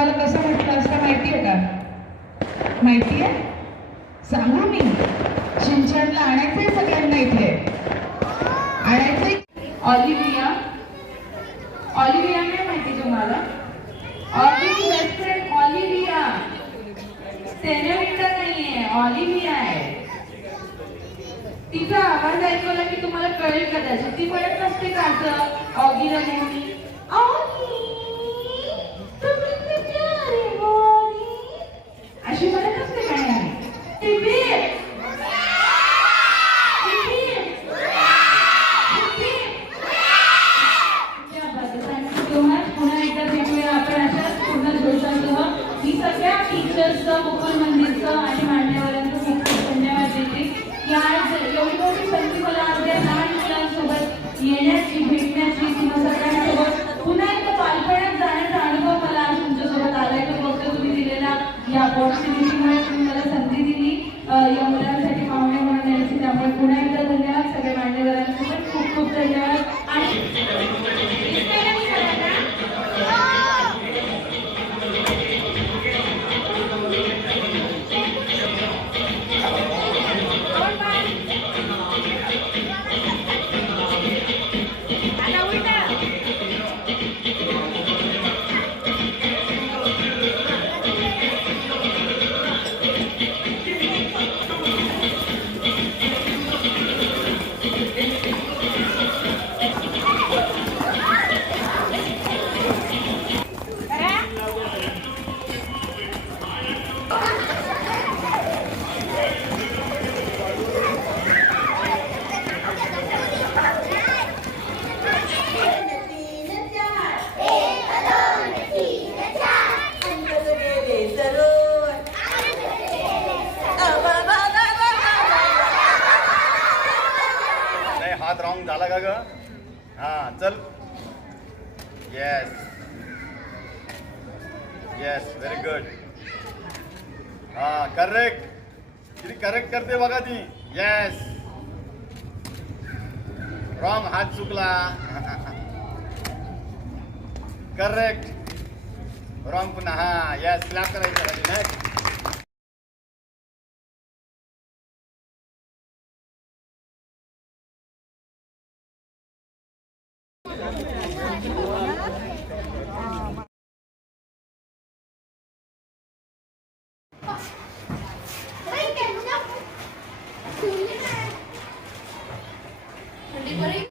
तुम्हाला कसं म्हटलं असतं माहिती आहे का? माहिती आहे सांगू मी. शिंचनला आणायचंय सगळ्यांना इथे. आणायचंय. ऑलिव्हिया. ऑलिव्हिया नाही माहिती तुम्हाला? Olive best friend Olivia. सेनेविटा नाहीये. ऑलिव्हिया आहे. तिचा आवाज ऐकवला की तुम्हाला कळेल कदाचित. ती म्हणत नसते का असं ऑगीला नेहमी टीचर्सचं मुकुल मंदिरचं आणि मान्यवरांचं खूप खूप धन्यवाद देते. की आज एवढी मोठी संधी मला आपल्या लहान मुलांसोबत येण्याची भेटण्याची किंवा सगळ्यांसोबत पुन्हा एकदा बालपणात जाण्याचा अनुभव मला आज तुमच्यासोबत आलाय. तो फक्त तुम्ही दिलेला या ऑपॉर्च्युनिटीमुळे तुम्ही मला संधी दिली. या मुलांना झाला का ग? हा चल. येस येस व्हेरी गुड हा करेक्ट किती करेक्ट करते बघा ती. येस रॉंग हात चुकला. करेक्ट रॉंग पुन्हा. हा येस स्लॅप करायचं. പറയും